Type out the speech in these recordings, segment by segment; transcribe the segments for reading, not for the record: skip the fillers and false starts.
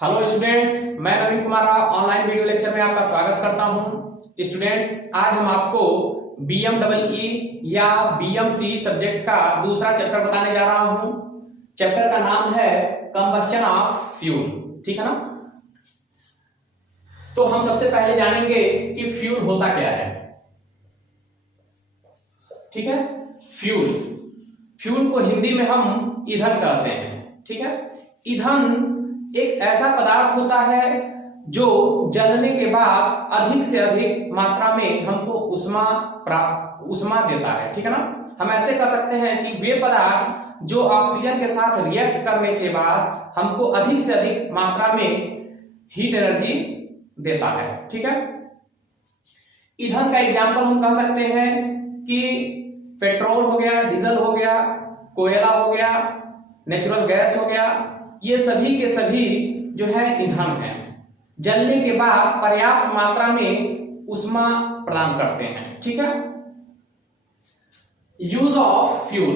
Hello students, मैं Naveen Kumar Rao online video lecture में आपका स्वागत करता हूं। स्टूडेंट्स, आज हम आपको बीएमडब्ल्यूई या बीएमसी सब्जेक्ट का दूसरा चैप्टर बताने जा रहा हूं। चैप्टर का नाम है कंबस्शन ऑफ फ्यूल। ठीक है ना। तो हम सबसे पहले जानेंगे कि फ्यूल होता क्या है। ठीक है। फ्यूल को हिंदी में हम ईंधन कहते हैं। ठीक है। ईंधन एक ऐसा पदार्थ होता है जो जलने के बाद अधिक से अधिक मात्रा में हमको उष्मा देता है। ठीक है ना। हम ऐसे कह सकते हैं कि वे पदार्थ जो ऑक्सीजन के साथ रिएक्ट करने के बाद हमको अधिक से अधिक मात्रा में हीट एनर्जी देता है। ठीक है। ईंधन का एग्जाम्पल हम कह सकते हैं कि पेट्रोल हो गया, डीजल हो गया, कोयला हो गया, नेचुरल गैस हो गया। ये सभी के सभी जो है ईंधन है, जलने के बाद पर्याप्त मात्रा में ऊष्मा प्रदान करते हैं। ठीक है। Use of fuel.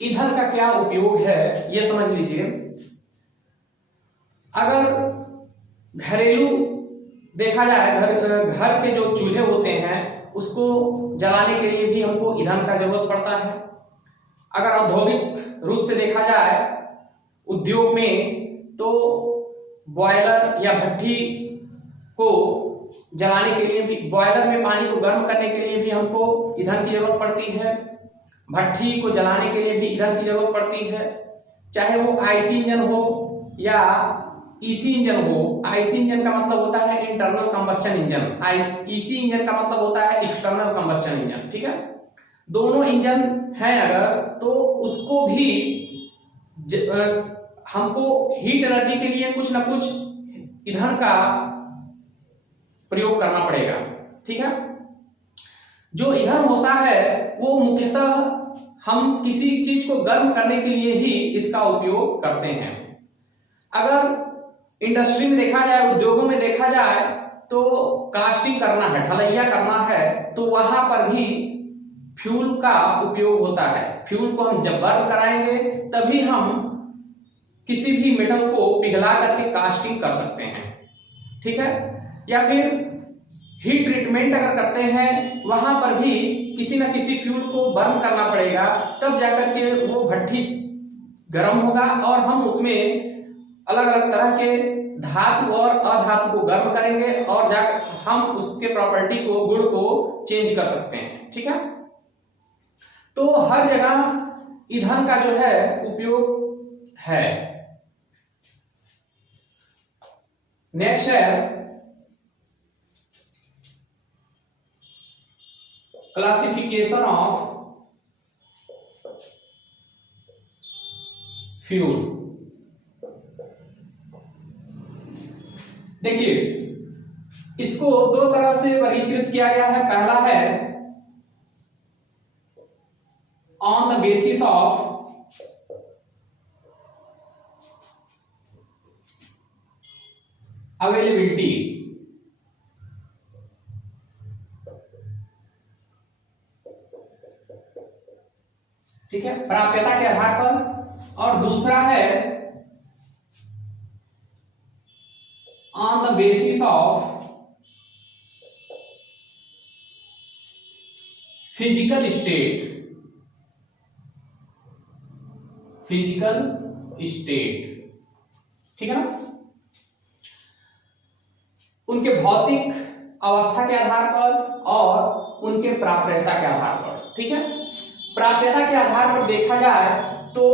ईंधन का क्या उपयोग है ये समझ लीजिए। अगर घरेलू देखा जाए, घर के जो चूल्हे होते हैं उसको जलाने के लिए भी हमको ईंधन का जरूरत पड़ता है। अगर औद्योगिक रूप से देखा जाए उद्योग में, तो बॉयलर या भट्ठी को जलाने के लिए भी, बॉयलर में पानी को गर्म करने के लिए भी हमको ईंधन की जरूरत पड़ती है। भट्ठी को जलाने के लिए भी ईंधन की जरूरत पड़ती है। चाहे वो आईसी इंजन हो या ईसी इंजन हो। आईसी इंजन का मतलब होता है internal combustion engine, EC engine का मतलब होता है एक्सटर्नल कंबस्शन इंजन। ठीक है। दोनों इंजन हैं अगर, तो उसको भी हमको हीट एनर्जी के लिए कुछ ना कुछ ईंधन का प्रयोग करना पड़ेगा। ठीक है। जो ईंधन होता है वो मुख्यतः हम किसी चीज को गर्म करने के लिए ही इसका उपयोग करते हैं। अगर इंडस्ट्री में देखा जाए, उद्योगों में देखा जाए, तो कास्टिंग करना है, ढलैया करना है, तो वहां पर भी फ्यूल का उपयोग होता है। फ्यूल को हम जब बर्न कराएंगे तभी हम किसी भी मेटल को पिघला करके कास्टिंग कर सकते हैं। ठीक है। या फिर हीट ट्रीटमेंट अगर करते हैं, वहां पर भी किसी न किसी फ्यूल को बर्न करना पड़ेगा, तब जाकर के वो भट्ठी गर्म होगा और हम उसमें अलग अलग तरह के धातु और अधातु को गर्म करेंगे और जाकर हम उसके प्रॉपर्टी को, गुण को चेंज कर सकते हैं। ठीक है। तो हर जगह ईंधन का जो है उपयोग है। नेक्स्ट है क्लासिफिकेशन ऑफ फ्यूल। देखिए, इसको दो तरह से वर्गीकृत किया गया है। पहला है on the basis of availability. ठीक है, प्राप्यता के आधार पर। और दूसरा है on the basis of physical state. ठीक है ना। उनके भौतिक अवस्था के आधार पर और उनके प्राप्यता के आधार पर। ठीक है। प्राप्यता के आधार पर देखा जाए तो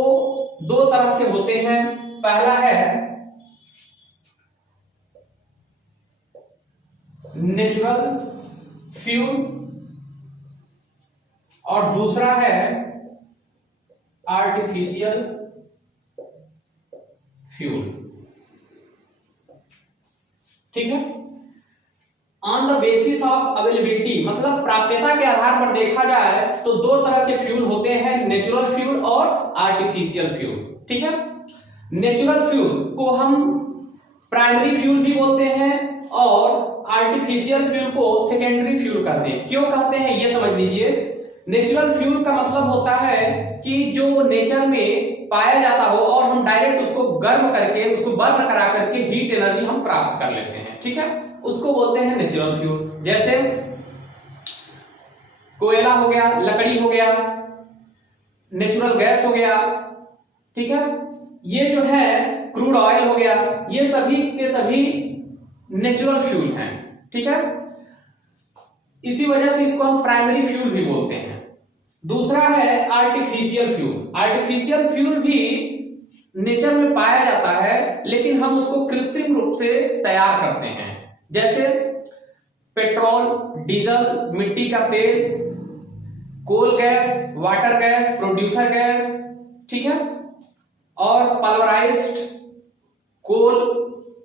दो तरह के होते हैं। पहला है नेचुरल फ्यूल और दूसरा है आर्टिफिशियल फ्यूल। ठीक है। On the basis of availability मतलब प्राप्यता के आधार पर देखा जाए तो दो तरह के फ्यूल होते हैं, नेचुरल फ्यूल और आर्टिफिशियल फ्यूल। ठीक है। नेचुरल फ्यूल को हम प्राइमरी फ्यूल भी बोलते हैं और आर्टिफिशियल फ्यूल को सेकेंडरी फ्यूल कहते हैं। क्यों कहते हैं ये समझ लीजिए। नेचुरल फ्यूल का मतलब होता है कि जो नेचर में पाया जाता हो और हम डायरेक्ट उसको गर्म करके, उसको बर्न करा करके हीट एनर्जी हम प्राप्त कर लेते हैं, ठीक है, उसको बोलते हैं नेचुरल फ्यूल। जैसे कोयला हो गया, लकड़ी हो गया, नेचुरल गैस हो गया, ठीक है, ये जो है क्रूड ऑयल हो गया, ये सभी के सभी नेचुरल फ्यूल हैं, ठीक है। इसी वजह से इसको हम प्राइमरी फ्यूल भी बोलते हैं। दूसरा है आर्टिफिशियल फ्यूल। आर्टिफिशियल फ्यूल भी नेचर में पाया जाता है, लेकिन हम उसको कृत्रिम रूप से तैयार करते हैं। जैसे पेट्रोल, डीजल, मिट्टी का तेल, coal gas, water gas, producer gas, ठीक है, और पल्वराइज्ड कोल,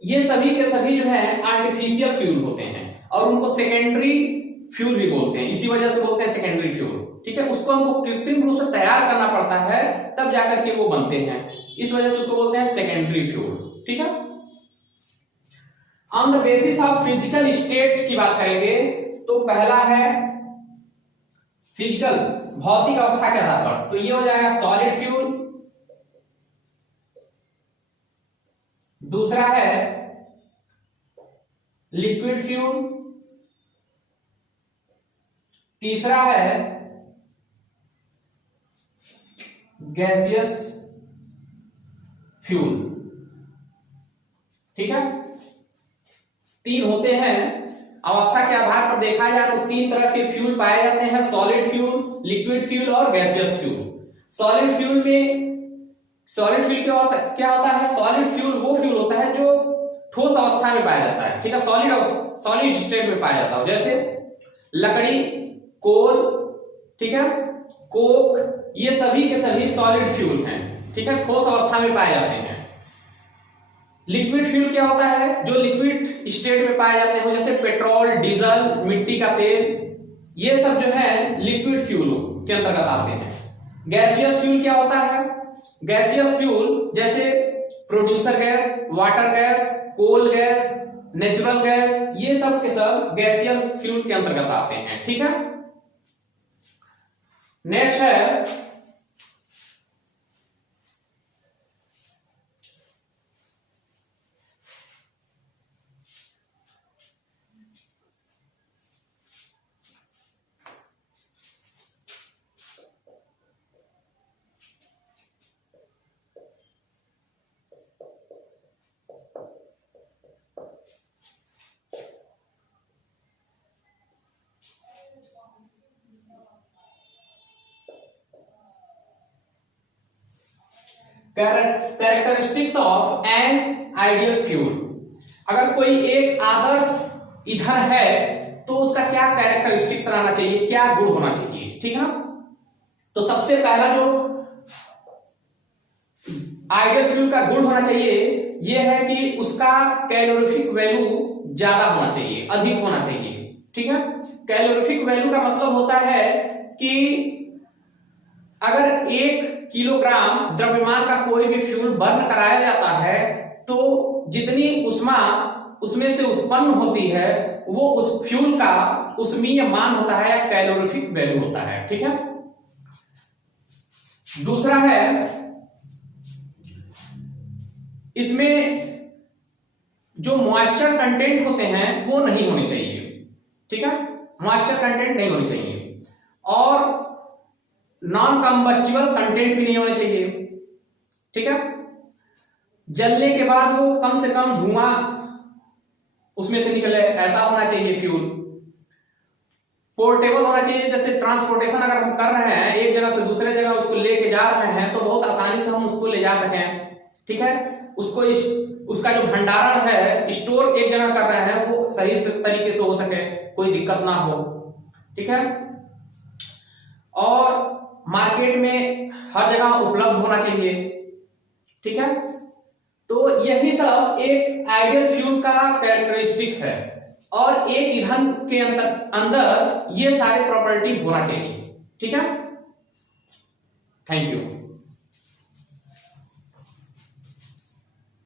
ये सभी के सभी जो है आर्टिफिशियल फ्यूल होते हैं और उनको सेकेंडरी फ्यूल भी बोलते हैं। इसी वजह से बोलते हैं सेकेंडरी फ्यूल, ठीक है। उसको हमको कृत्रिम रूप से तैयार करना पड़ता है, तब जाकर के वो बनते हैं, इस वजह से उसको बोलते हैं सेकेंडरी फ्यूल, ठीक है। On the basis of physical state की बात करेंगे तो पहला है फिजिकल, भौतिक अवस्था के आधार पर, तो ये हो जाएगा सॉलिड फ्यूल। दूसरा है लिक्विड फ्यूल। तीसरा है गैसियस फ्यूल, ठीक है। तीन होते हैं, अवस्था के आधार पर देखा जाए तो तीन तरह के फ्यूल पाए जाते हैं, सॉलिड फ्यूल, लिक्विड फ्यूल और गैसियस फ्यूल। सॉलिड फ्यूल में सॉलिड फ्यूल क्या होता है? सॉलिड फ्यूल वो फ्यूल होता है जो ठोस अवस्था में पाया जाता है, ठीक है, सॉलिड स्टेट में पाया जाता है, जैसे लकड़ी, कोल, ठीक है, कोक, ये सभी के सभी सॉलिड फ्यूल हैं, ठीक है, ठोस अवस्था में पाए जाते हैं। लिक्विड फ्यूल क्या होता है? जो लिक्विड स्टेट में पाए जाते हैं, जैसे पेट्रोल, डीजल, मिट्टी का तेल, ये सब जो है लिक्विड फ्यूल के अंतर्गत आते हैं। गैसियस फ्यूल क्या होता है? गैसियस फ्यूल जैसे producer gas, water gas, coal gas, natural gas, ये सब के सब गैसियस फ्यूल के अंतर्गत आते हैं, ठीक है। नेक्स्ट है characteristics of an ideal fuel. अगर कोई एक आदर्श ईंधन है तो उसका क्या कैरेक्टरिस्टिक्स रहना चाहिए, क्या गुण होना चाहिए, ठीक है ना। तो सबसे पहला जो आइडियल फ्यूल का गुण होना चाहिए यह है कि उसका कैलोरीफिक वैल्यू ज्यादा होना चाहिए, अधिक होना चाहिए, ठीक है। कैलोरीफिक वैल्यू का मतलब होता है कि अगर 1 किलोग्राम द्रव्यमान का कोई भी फ्यूल बर्न कराया जाता है तो जितनी ऊष्मा उसमें से उत्पन्न होती है वो उस फ्यूल का ऊष्मीय मान होता है या कैलोरीफिक वैल्यू होता है, ठीक है। दूसरा है इसमें जो मॉइस्चर कंटेंट होते हैं वो नहीं होने चाहिए, ठीक है, मॉइस्चर कंटेंट नहीं होनी चाहिए, और नॉन कंबस्टिबल कंटेंट भी नहीं होने चाहिए, ठीक है। जलने के बाद वो कम से कम धुआं उसमें से निकले, ऐसा होना चाहिए फ्यूल। पोर्टेबल होना चाहिए, जैसे ट्रांसपोर्टेशन अगर हम कर रहे हैं एक जगह से दूसरे जगह उसको लेके जा रहे हैं तो बहुत आसानी से हम उसको ले जा सकें, ठीक है। उसका जो भंडारण है, स्टोर एक जगह कर रहे हैं, वो सही तरीके से हो सके, कोई दिक्कत ना हो, ठीक है। और मार्केट में हर जगह उपलब्ध होना चाहिए, ठीक है। तो यही सब एक आइडियल फ्यूल का कैरेक्टरिस्टिक है, और एक ईंधन के अंदर ये सारे प्रॉपर्टी होना चाहिए, ठीक है। Thank you.